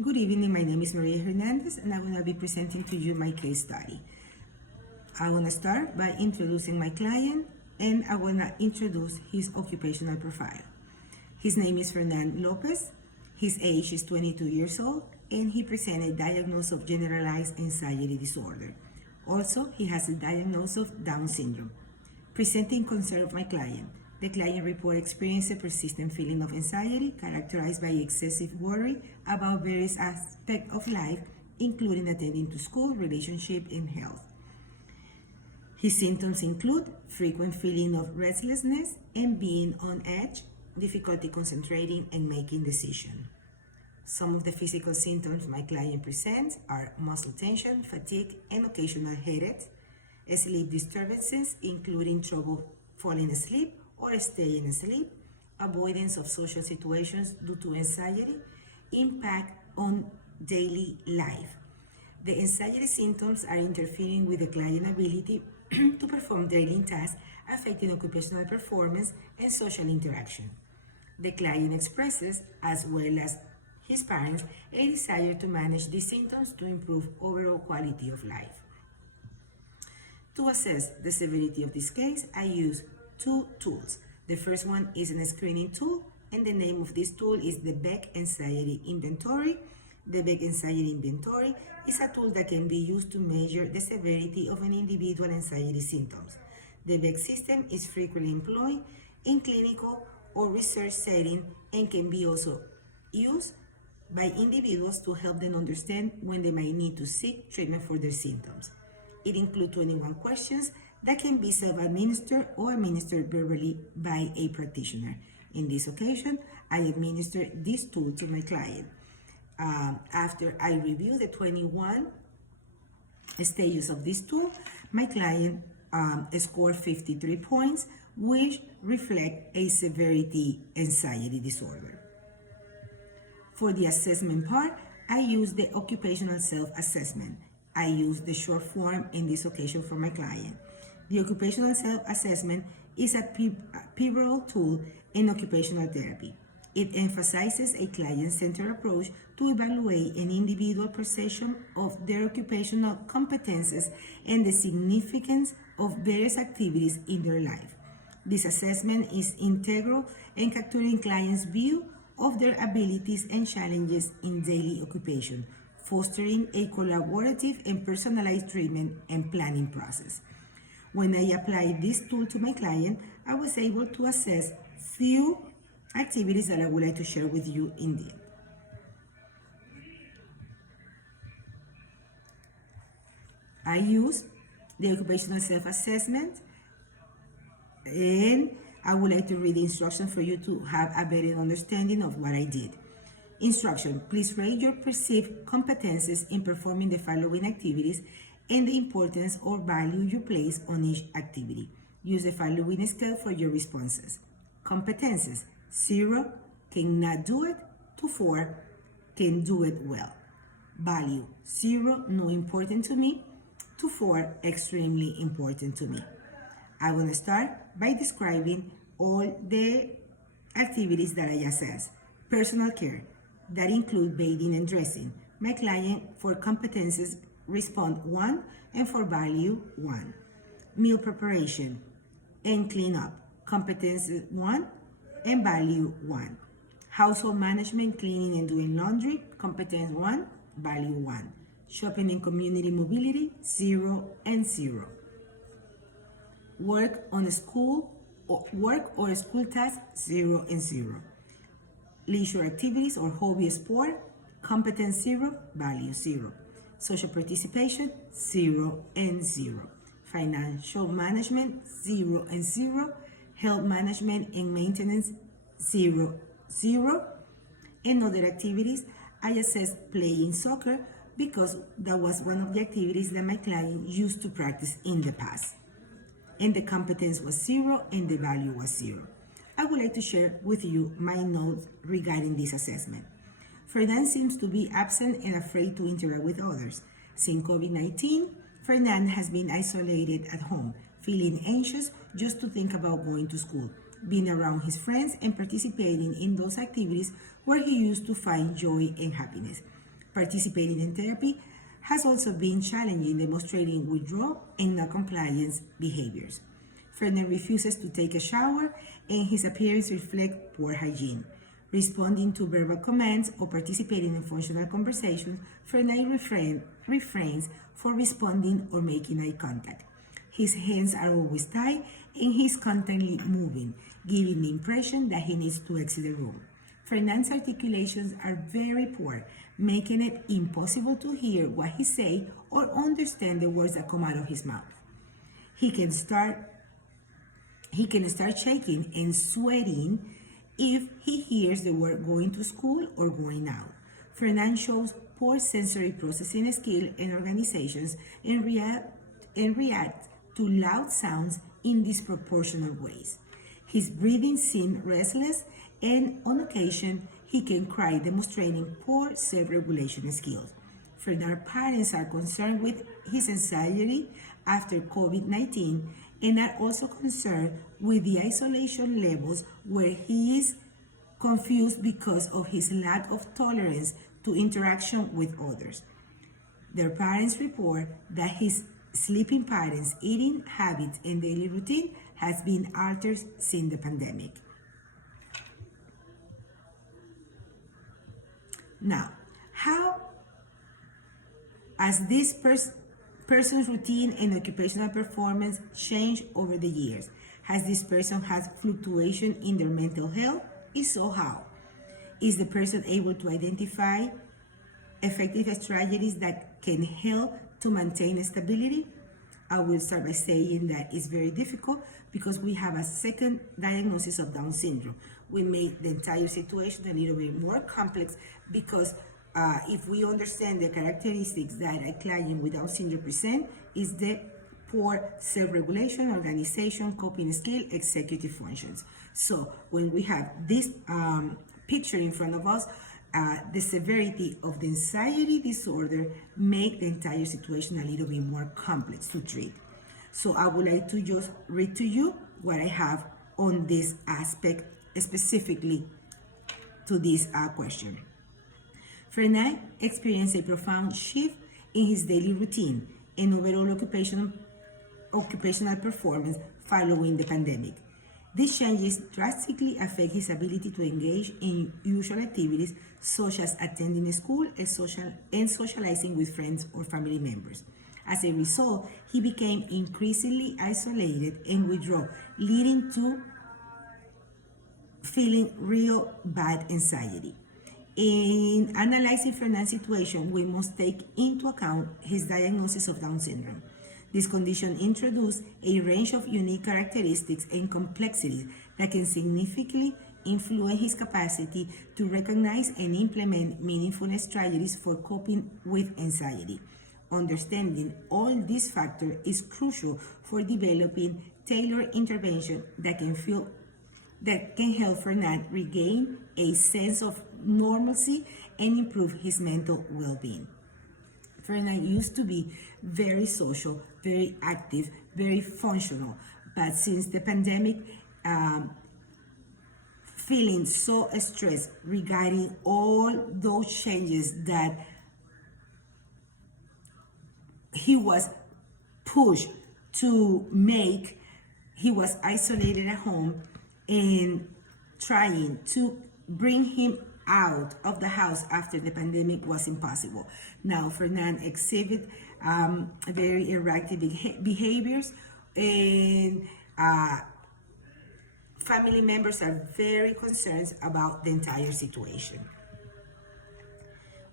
Good evening, my name is Maria Hernandez and I will be presenting to you my case study. I want to start by introducing my client and I want to introduce his occupational profile. His name is Fernand Lopez, his age is 22 years old and he presented diagnosis of generalized anxiety disorder. Also, he has a diagnosis of Down syndrome. Presenting concern of my client. The client report experienced a persistent feeling of anxiety characterized by excessive worry about various aspects of life, including attending to school, relationship, and health. His symptoms include frequent feeling of restlessness and being on edge, difficulty concentrating and making decisions. Some of the physical symptoms my client presents are muscle tension, fatigue, and occasional headaches, sleep disturbances, including trouble falling asleep or staying asleep, avoidance of social situations due to anxiety, impact on daily life. The anxiety symptoms are interfering with the client's ability to perform daily tasks, affecting occupational performance and social interaction. The client expresses, as well as his parents, a desire to manage these symptoms to improve overall quality of life. To assess the severity of this case, I use two tools. The first one is a screening tool, and the name of this tool is the Beck Anxiety Inventory. The Beck Anxiety Inventory is a tool that can be used to measure the severity of an individual's anxiety symptoms. The Beck system is frequently employed in clinical or research settings and can be also used by individuals to help them understand when they might need to seek treatment for their symptoms. It includes 21 questions that can be self-administered or administered verbally by a practitioner. In this occasion, I administer this tool to my client. After I review the 21 stages of this tool, my client scored 53 points, which reflect a severity anxiety disorder. For the assessment part, I use the occupational self-assessment. I use the short form in this occasion for my client. The occupational self-assessment is a pivotal tool in occupational therapy. It emphasizes a client-centered approach to evaluate an individual's perception of their occupational competences and the significance of various activities in their life. This assessment is integral in capturing clients' view of their abilities and challenges in daily occupation, fostering a collaborative and personalized treatment and planning process. When I applied this tool to my client, I was able to assess few activities that I would like to share with you indeed. I use the occupational self-assessment and I would like to read the instruction for you to have a better understanding of what I did. Instruction: please rate your perceived competences in performing the following activities and the importance or value you place on each activity. Use the following scale for your responses. Competences: 0, cannot do it, to 4, can do it well. Value: 0, no important to me, to 4, extremely important to me. I want to start by describing all the activities that I assess. Personal care, that include bathing and dressing. My client for competences respond 1 and for value 1. Meal preparation and cleanup, competences 1 and value 1. Household management, cleaning and doing laundry, competence 1, value 1. Shopping and community mobility, 0 and 0. Work or school tasks, 0 and 0. Leisure activities or hobby sport, competence 0, value 0. Social participation, 0 and 0. Financial management, 0 and 0. Health management and maintenance, 0, 0. And other activities, I assessed playing soccer because that was one of the activities that my client used to practice in the past. And the competence was 0 and the value was 0. I would like to share with you my notes regarding this assessment. Fernand seems to be absent and afraid to interact with others. Since COVID-19, Fernand has been isolated at home, feeling anxious just to think about going to school, being around his friends and participating in those activities where he used to find joy and happiness. Participating in therapy has also been challenging, demonstrating withdrawal and non-compliance behaviors. Fernand refuses to take a shower, and his appearance reflects poor hygiene. Responding to verbal commands or participating in functional conversations, Fernand refrains from responding or making eye contact. His hands are always tied, and he's constantly moving, giving the impression that he needs to exit the room. Fernand's articulations are very poor, making it impossible to hear what he says or understand the words that come out of his mouth. He can start shaking and sweating if he hears the word going to school or going out. Fernand shows poor sensory processing skill and organizations and react to loud sounds in disproportionate ways. His breathing seems restless, and on occasion he can cry, demonstrating poor self-regulation skills. Fernand's parents are concerned with his anxiety after COVID-19 and are also concerned with the isolation levels, where he is confused because of his lack of tolerance to interaction with others. Their parents report that his sleeping patterns, eating habits, and daily routine has been altered since the pandemic. Now, how has this person's routine and occupational performance changed over the years? Has this person had fluctuation in their mental health? If so, how? Is the person able to identify effective strategies that can help to maintain stability? I will start by saying that it's very difficult because we have a second diagnosis of Down syndrome. We made the entire situation a little bit more complex because if we understand the characteristics that a client with Down syndrome present, is the poor self-regulation, organization, coping skill, executive functions. So when we have this picture in front of us, the severity of the anxiety disorder make the entire situation a little bit more complex to treat. So I would like to just read to you what I have on this aspect specifically to this question. Fernand experienced a profound shift in his daily routine and overall occupational performance following the pandemic. These changes drastically affect his ability to engage in usual activities such as attending school and socializing with friends or family members. As a result, he became increasingly isolated and withdrawn, leading to feeling real bad anxiety. In analyzing Fernand's situation, we must take into account his diagnosis of Down syndrome. This condition introduces a range of unique characteristics and complexities that can significantly influence his capacity to recognize and implement meaningful strategies for coping with anxiety. Understanding all these factors is crucial for developing tailored intervention that can help Fernand regain a sense of normalcy and improve his mental well-being. Fernand used to be very social, very active, very functional, but since the pandemic, feeling so stressed regarding all those changes that he was pushed to make, he was isolated at home, and trying to bring him out of the house after the pandemic was impossible. Now, Fernand exhibit very erratic behaviors, and family members are very concerned about the entire situation.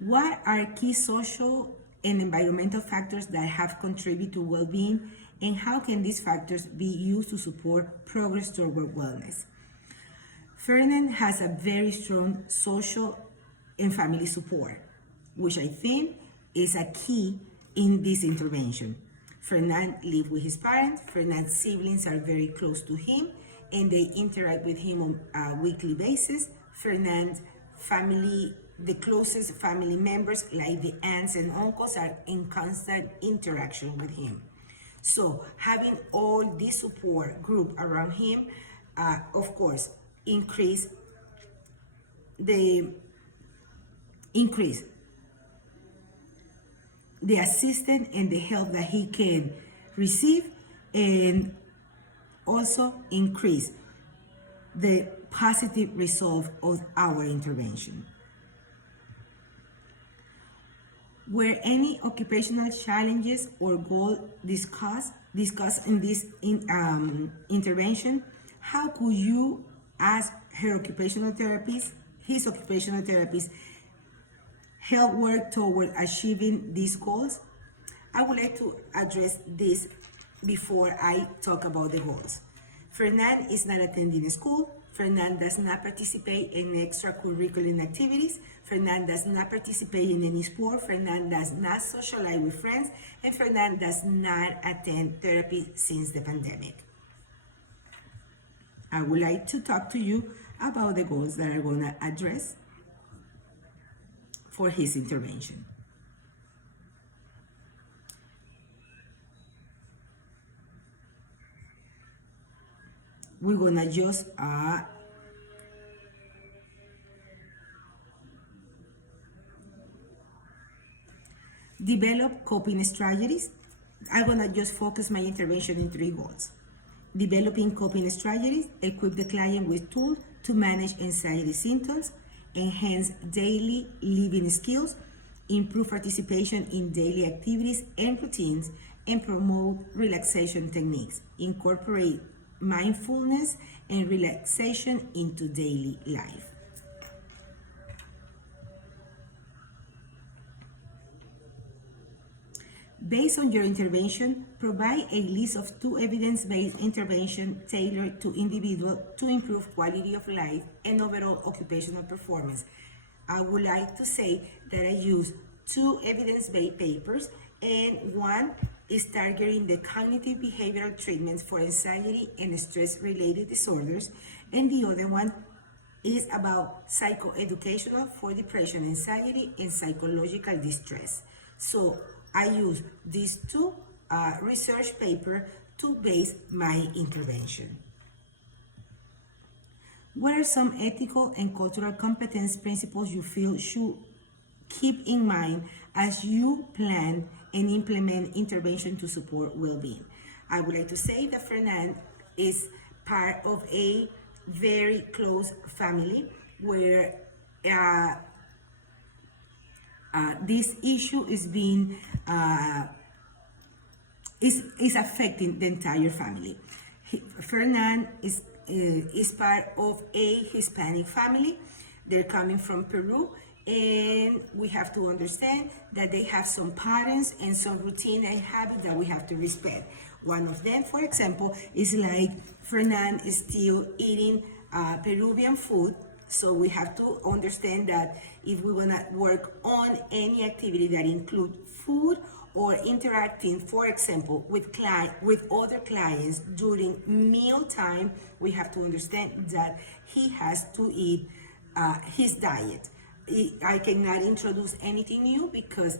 What are key social and environmental factors that have contributed to well-being, and how can these factors be used to support progress toward wellness? Fernand has a very strong social and family support, which I think is a key in this intervention. Fernand lives with his parents. Fernand's siblings are very close to him, and they interact with him on a weekly basis. Fernand's family, the closest family members, like the aunts and uncles, are in constant interaction with him. So having all this support group around him, of course, increase the assistance and the help that he can receive, and also increase the positive result of our intervention. Were any occupational challenges or goal discussed in this intervention? How could you ask his occupational therapist, help work toward achieving these goals? I would like to address this before I talk about the goals. Fernand is not attending school. Fernand does not participate in extracurricular activities. Fernand does not participate in any sport. Fernand does not socialize with friends. And Fernand does not attend therapy since the pandemic. I would like to talk to you about the goals that I'm going to address for his intervention. We're gonna just develop coping strategies. I'm gonna just focus my intervention in 3 goals. Developing coping strategies, equip the client with tools to manage anxiety symptoms, enhance daily living skills, improve participation in daily activities and routines, and promote relaxation techniques. Incorporate mindfulness and relaxation into daily life. Based on your intervention, provide a list of 2 evidence-based interventions tailored to individuals to improve quality of life and overall occupational performance. I would like to say that I use 2 evidence-based papers, and one is targeting the cognitive behavioral treatments for anxiety and stress-related disorders, and the other one is about psychoeducational for depression, anxiety, and psychological distress. So I use these 2 research papers to base my intervention. What are some ethical and cultural competence principles you feel should keep in mind as you plan and implement intervention to support well-being? I would like to say that Fernand is part of a very close family where this issue is being is affecting the entire family. Fernand is part of a Hispanic family. They're coming from Peru, and we have to understand that they have some patterns and some routine and habits that we have to respect. One of them, for example, is like Fernand is still eating Peruvian food. So we have to understand that if we want to work on any activity that include food or interacting, for example, with other clients during meal time, we have to understand that he has to eat his diet. I cannot introduce anything new because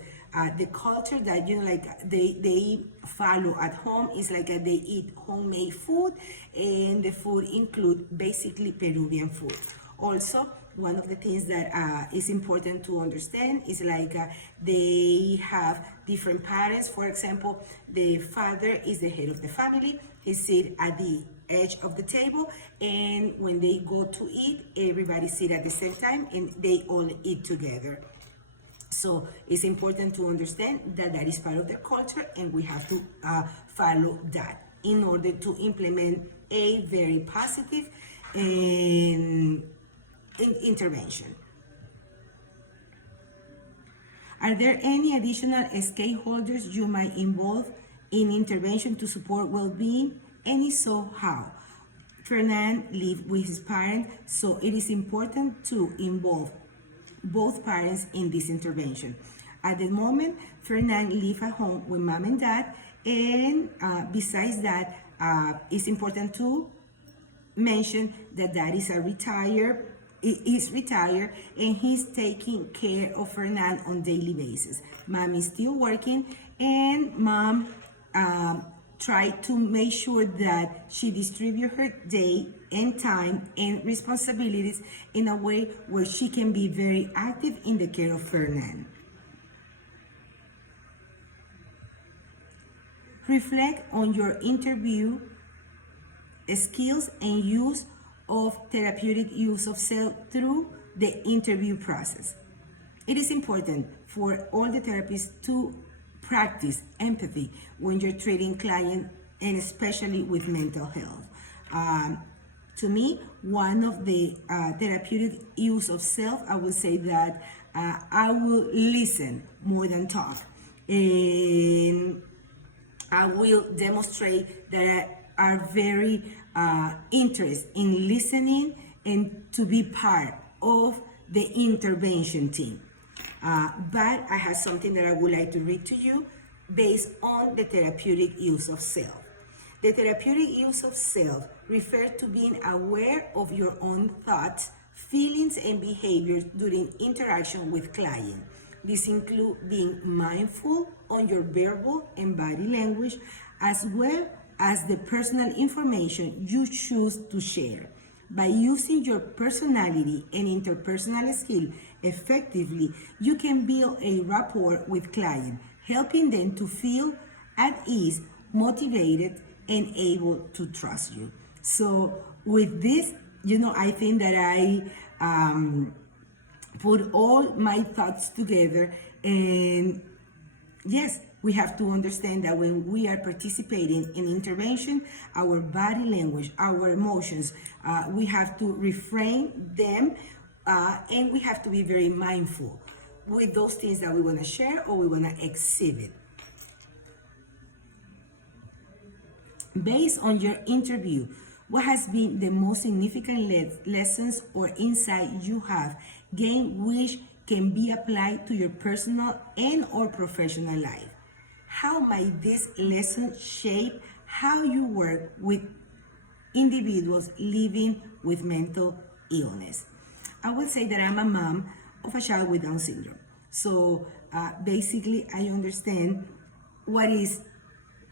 the culture that they follow at home is like they eat homemade food, and the food include basically Peruvian food. Also, one of the things that is important to understand is they have different parents. For example, the father is the head of the family. He sits at the edge of the table, and when they go to eat, everybody sit at the same time and they all eat together. So it's important to understand that that is part of the culture, and we have to follow that in order to implement a very positive intervention. Are there any additional stakeholders you might involve in intervention to support well-being? And if so, how? Fernand lives with his parents, so it is important to involve both parents in this intervention. At the moment, Fernand lives at home with mom and dad, and besides that, it's important to mention that dad is retired, and he's taking care of Fernand on daily basis. Mom is still working, and mom try to make sure that she distributes her day and time and responsibilities in a way where she can be very active in the care of Fernand. Reflect on your interview skills and use of therapeutic use of self through the interview process. It is important for all the therapists to practice empathy when you're treating clients, and especially with mental health. To me, one of the therapeutic use of self, I would say that I will listen more than talk. And I will demonstrate that I are very interested in listening and to be part of the intervention team. But I have something that I would like to read to you based on the therapeutic use of self. The therapeutic use of self refers to being aware of your own thoughts, feelings, and behaviors during interaction with clients. This includes being mindful on your verbal and body language, as well as the personal information you choose to share. By using your personality and interpersonal skill effectively, you can build a rapport with clients, helping them to feel at ease, motivated, and able to trust you. So with this, I think that I put all my thoughts together, and yes, we have to understand that when we are participating in intervention, our body language, our emotions, we have to refrain them, and we have to be very mindful with those things that we want to share or we want to exhibit. Based on your interview, what has been the most significant lessons or insight you have gained which can be applied to your personal and or professional life? How might this lesson shape how you work with individuals living with mental illness? I would say that I'm a mom of a child with Down syndrome. So basically, I understand what is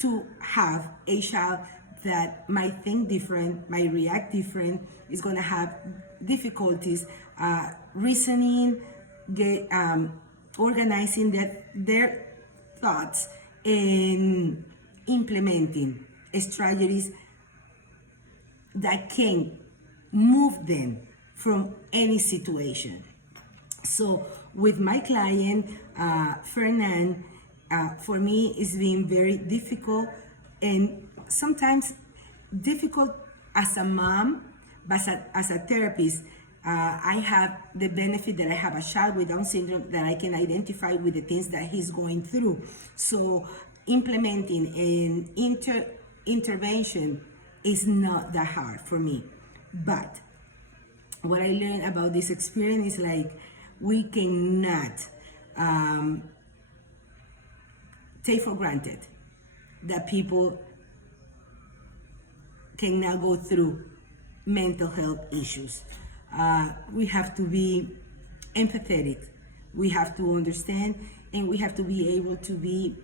to have a child that might think different, might react different, is going to have difficulties reasoning, organizing their thoughts, and implementing strategies that can move them from any situation. So with my client, Fernand, for me it's been very difficult, and sometimes difficult as a mom, but as a therapist, I have the benefit that I have a child with Down syndrome that I can identify with the things that he's going through. So implementing an intervention is not that hard for me. But what I learned about this experience is like we cannot take for granted that people cannot go through mental health issues. We have to be empathetic, we have to understand, and we have to be able to be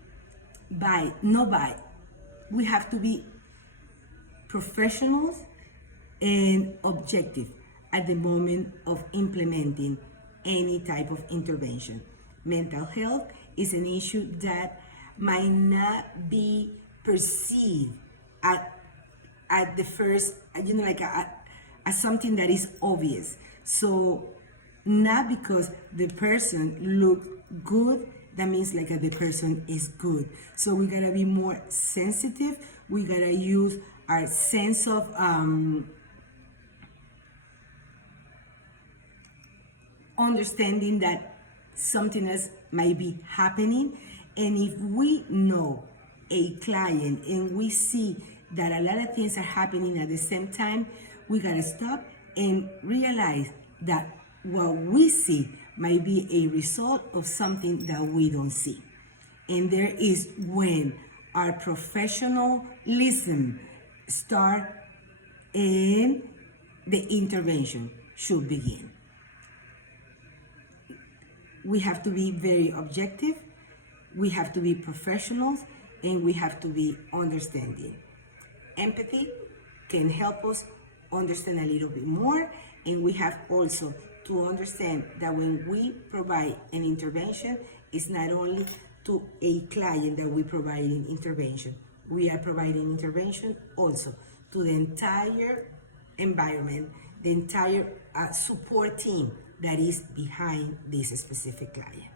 we have to be professionals and objective at the moment of implementing any type of intervention. Mental health is an issue that might not be perceived at the first, as something that is obvious. So not because the person looked good, that means like the person is good. So we gotta be more sensitive. We gotta use our sense of understanding that something else might be happening. And if we know a client and we see that a lot of things are happening at the same time, we gotta stop and realize that what we see might be a result of something that we don't see. And there is when our professionalism start and the intervention should begin. We have to be very objective, we have to be professionals, and we have to be understanding. Empathy can help us understand a little bit more, and we have also to understand that when we provide an intervention, it's not only to a client that we provide an intervention, we are providing intervention also to the entire environment, the entire support team that is behind this specific client.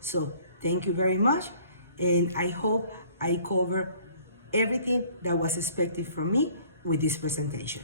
So thank you very much, and I hope I cover everything that was expected from me with this presentation.